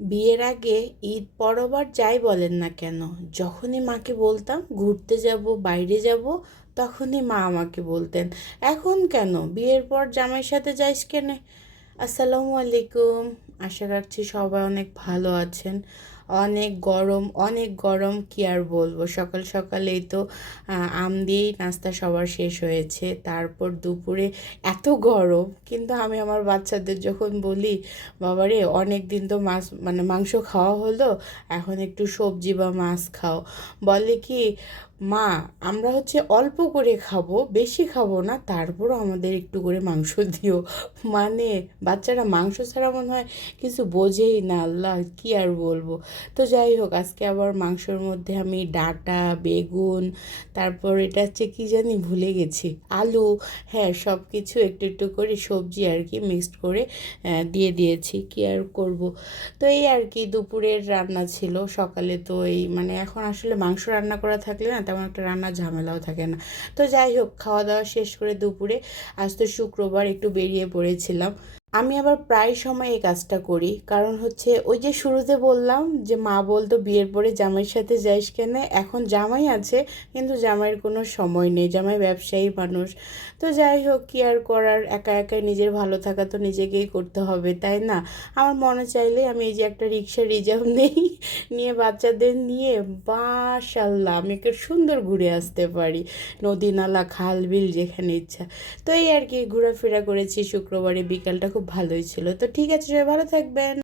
বিয়ের আগে ঈদ পরবার যাই বলেন না কেন, যখনই মাকে বলতাম ঘুরতে যাব বাইরে যাব, তখনই মা আমাকে বলতেন এখন কেন বিয়ের পর জামাইয়ের সাথে যাইস কেন। আসসালামু আলাইকুম। আশা রাখছি সবাই অনেক ভালো আছেন। অনেক গরম, অনেক গরম, কি আর বলবো। সকাল সকালেই তো আম দিয়েই নাস্তা সবার শেষ হয়েছে। তারপর দুপুরে এত গরম, কিন্তু আমি আমার বাচ্চাদের যখন বলি বাবারে অনেক দিন তো মাছ মানে মাংস খাওয়া হলো, এখন একটু সবজি বা মাছ খাও, বলে কি মা আমরা হচ্ছে অল্প করে খাবো, বেশি খাবো না, তারপরও আমাদের একটু করে মাংস দিও। মানে বাচ্চারা মাংস ছাড়া মনে হয় কিছু বোঝেই না, আল্লাহ কি আর বলবো। তো যাই হোক, আজকে আবার মাংসর মধ্যে আমি ডাঁটা, বেগুন, তারপর এটা হচ্ছে কি জানি ভুলে গেছি, আলু, হ্যাঁ সব কিছু একটু একটু করে সবজি আর কি মিক্সড করে দিয়ে দিয়েছি, কি আর করব। তো এই আর কি দুপুরের রান্না ছিল। সকালে তো এই মানে এখন আসলে মাংস রান্না করা থাকলে না তেমন একটা রান্নার ঝামেলাও থাকে না। তো যাই হোক, খাওয়া দাওয়া শেষ করে দুপুরে, আজ তো শুক্রবার, একটু বেরিয়ে পড়েছিলাম। আমি আবার প্রায় সময় এই কাজটা করি, কারণ হচ্ছে ওই যে শুরুতে বললাম যে মা বলতো বিয়ের পরে জামাইয়ের সাথে যাইস কেন, এখন জামাই আছে কিন্তু জামাইয়ের কোনো সময় নেই, জামাই ব্যবসায়ী মানুষ। তো যাই হোক, কি আর করার, একা একাই নিজের ভালো থাকা তো নিজেকেই করতে হবে, তাই না? আমার মনে চাইলে আমি এই যে একটা রিক্সা রিজার্ভ নেই, নিয়ে বাচ্চাদের নিয়ে মাশাল্লাহ আমি একটা সুন্দর ঘুরে আসতে পারি, নদী নালা খাল বিল যেখানে ইচ্ছা। তো এই আর কি ঘোরাফেরা করেছি শুক্রবারে, বিকালটা খুব ভালোই ছিল। তো ঠিক আছে, সবাই ভালো থাকবেন।